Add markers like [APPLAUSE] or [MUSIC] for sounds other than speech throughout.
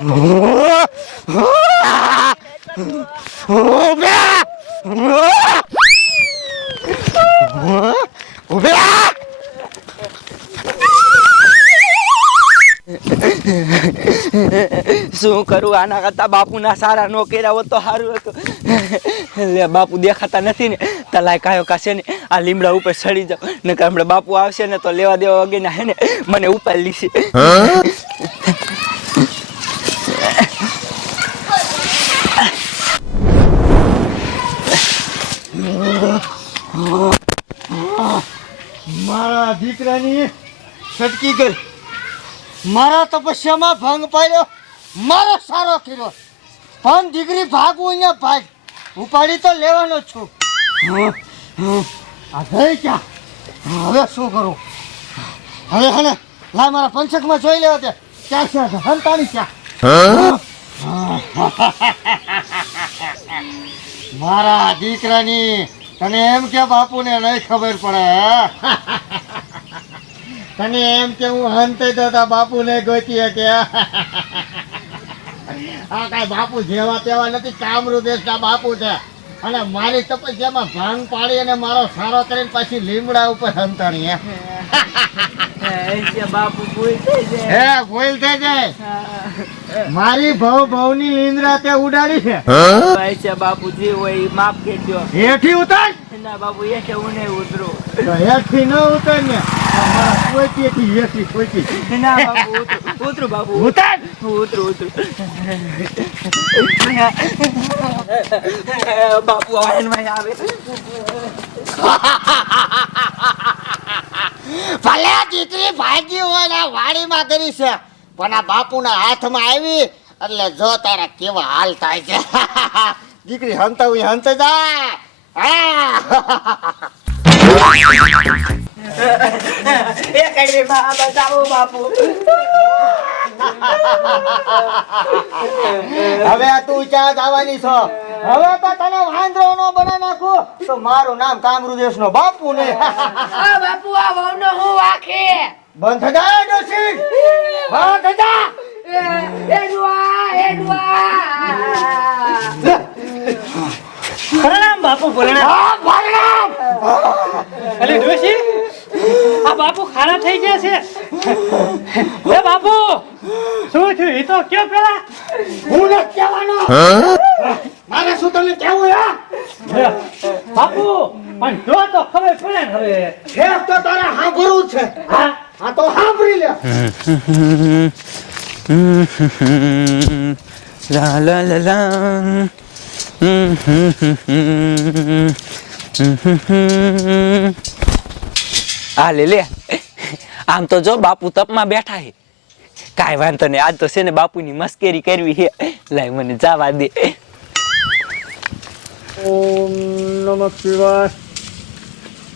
શું કરું? આના કરતા બાપુના સારા નો કર્યા હોત તો સારું હતું. એટલે બાપુ દેખાતા નથી ને. તલાય કાયો કાશે ને. આ લીમડા ઉપર ચડી જાવ ને હમણાં બાપુ આવશે ને તો લેવા દેવા વગેરે હે ને. મને ઉપાડી લીશે મારા દીકરાની છટકી ગઈ મારા તપસ્યામાં ભંગ પાડ્યો, મારો સારો કર્યો. પણ દીકરી ભાગવું અહીંયા ભાગ. ઉપાડી તો લેવાનો છું. આ થઈ ક્યાં? હવે શું કરું? હવે હને લા મારા પંચકમાં જોઈ લેવા દે. ક્યાં છે? હંતાની ક્યાં? મારા દીકરાની તને એમ કે બાપુને નહીં ખબર પડે? તને એમ કે હું હંતે દાદા બાપુને ગોતી કે આ કાંઈ બાપુ જેવા તેવા નથી કામરૂ દેશના બાપુ છે. અને મારી તપસ્યામાં ભાંગ પાડી અને મારો સારો કરીને પછી લીમડા ઉપર હંતાણી હે બાપુ ભૂલ થઈ હે ભૂલ થઈ જાય. મારી ભવ ભવની લીંદરા તે ઉડાડી છે. બાપુજી બાપુ હોય માફ કેજો હેઠી ઉતાર. ના બાપુ એ કે હું નહીં ઉતરું. તો ન ઉતાર ને. મારા કોઈથી હેઠી કોઈથી ના બાપુ ઉતરું. ઉતરું બાપુ. ઉતાર! ઉતરું ઉતરું. બાપુ વાહનમાં આવે. ભલે દીકરી ભાગી હોય વાડીમાં કરી છે પણ આ બાપુના હાથમાં આવી એટલે જો તારા કેવા હાલ થાય છે. [LAUGHS] દીકરી હંતાવી હંત જાય. [LAUGHS] [LAUGHS] હવે તું ચા ગાવાની છો. હવે તો તને વાંદરો નો બનાવી નાખું. તો મારું નામ કામરુદેશ નો બાપુ ને. [LAUGHS] બાપુ આ વહુનો હું વાખે. બંધ થઈ ડોસી બંધ થઈ એ એડવા એ પ્રણામ બાપુ ડોશી આ બાપુ ખારા થઈ ગયા છે. એ બાપુ શું થયું? એ તો કયો પેલા? હું નથી કહેવાનો. મારે શું તમને કેવું હે બાપુ પણ જો તો ખબર પડે ને હવે. એક તો તારે સાંભળવું જ છે. હા. હા તો સાંભળી લે. લા લા લા લા. આ લે લે. આમ તો જો બાપુ તપમાં બેઠા હે કાંઈ વાંધો નહીં, આજ તો છે ને બાપુની મસ્કેરી કરવી છે. લાય મને જવા દે. ઓમ નમઃ શિવાય.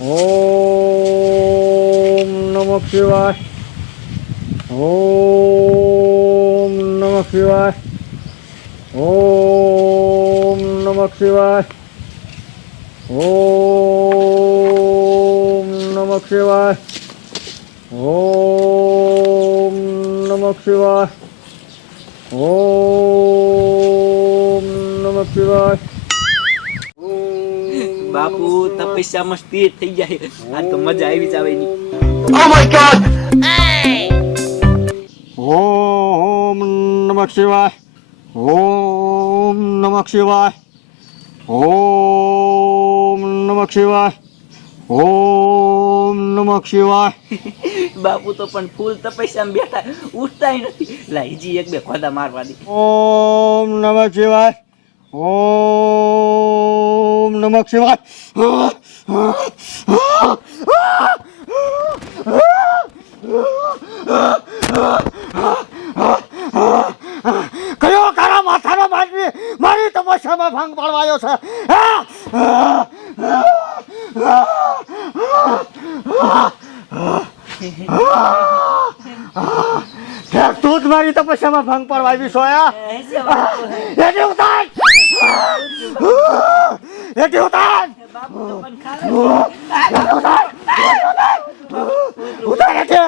ઓમ નમઃ શિવાય. ઓમ નમઃ શિવાય. ઓમ નમઃ શિવાય ઓમ નમઃ શિવાય ઓમ નમઃ શિવાય ઓમ નમઃ શિવાય બાપુ તપસ્યામાં સ્થિર થઈ જાય. આ તો મજા આવી જ આવે ગોડ ઓમ નમઃ શિવાય ઓમ નમઃ શિવાય ઓમ નમઃ શિવાય. ઓમ નમઃ શિવાય. [LAUGHS] બાપુ તો પણ ફૂલ તપસ્યા બેઠા. ઉઠતા નથી. લાઈજી એક બે ખોદા મારવા દે. ઓમ નમઃ શિવાય. ઓમ નમઃ શિવાય. કયો તપસ્યામાં ભંગ પડવાયો છે. ઠેક તું જ મારી તપસ્યામાં ભંગ પાડવા છો એટી ઉતાર! એટી ઉતાર! ઉતાર ઉતાર એટી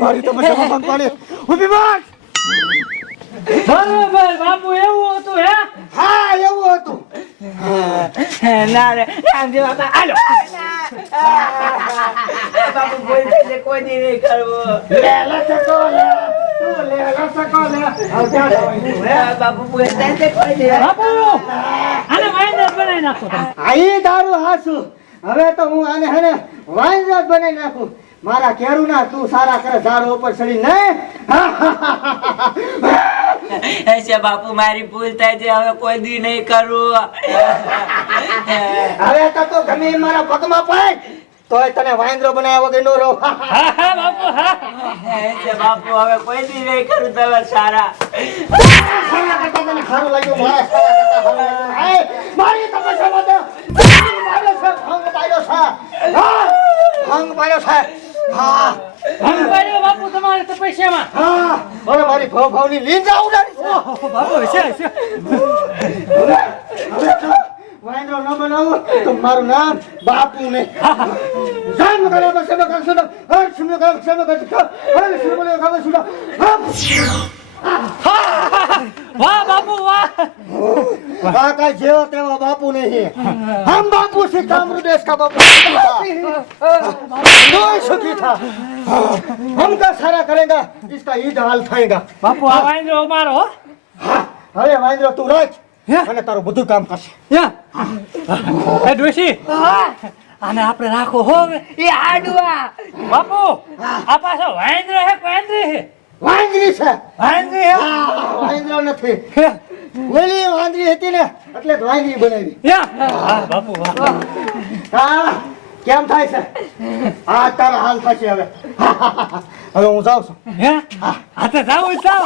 મારી તપસ્યામાં ભંગ પાડ્યો ઊભી માર બરોબર બાપુ એવું હતું હે? હા એવું હતું. ના રે રામજી બાપા હાલો. બાપુ બોલશે એટલે કોઈ દી નહીં કરવું. લે લે સકો લે તું લે લે સકો લે બાપુ બોલશે એટલે કોઈ દી બાપુ આને વાઇન્ડર બનાવી નાખો આઈ દારૂ હાસુ હવે તો હું આને હેને વાઈન જ બનાવી નાખું. મારા કેરું ના તું સારા કરે ઝાડો ઉપર ચડી ને? [LAUGHS] છે બાપુ મારી ભૂલ થાય છે હવે કોઈ દી નહીં કરું. [LAUGHS] હવે તો તો ગમે મારા પગમાં પડે તોય તને વાંદરો બનાવ્યા વગર નો રહો. હા હા બાપુ હા. બાપુ હવે કોઈ દી નહીં કરું તમે સારા. સારા કરતા સારું લાગ્યું મારા સારા કરતા સારું લાગ્યું. મારી તપસ્યામાં તો માર્યો છે, ભંગ પાડ્યો છે. ભંગ પાડ્યો છે. બાપુ તમારે તપસ્યામાં હા મને મારી ભવ ભવની લીંજા ઉડાડી છે બાપુ છે છે હવે હવે તો વાંદરો ન બનાવું તો મારું નામ બાપુ ને જન્મ કરે બસ એમાં કરશો તો હર સુનો કરે ક્ષમ કરે હર સુનો કરે ખાવે સુનો વાહ બાપુ વાહ આ કાંઈ જેવો તેવો બાપુ નહીં હમ બાપू से कामरू देश का बापू नहीं सुखी था हम का सारा करेगा इसका ईद हाल खाएगा બાપુ આ વાઇન્ડર મારો હો હવે વાંદરો તું રાખ હે? અને તારું બધું કામ કરશે યા એ ડોશી આને આપણે રાખો હો હવે એ હાડવા બાપુ આ પાછો વાઇન્દ્ર હે વાઇન્દ્ર હે વાંદરી છે. વાંદરી વાંદરો નથી. ઓલી વાંદરી હતી ને એટલે વાંદરી બનાવી. બાપુ હા કેમ થાય છે? આ તારા હાલ થશે હવે. હવે હું જાઉં છું. હે? હા તો જાવ જાવ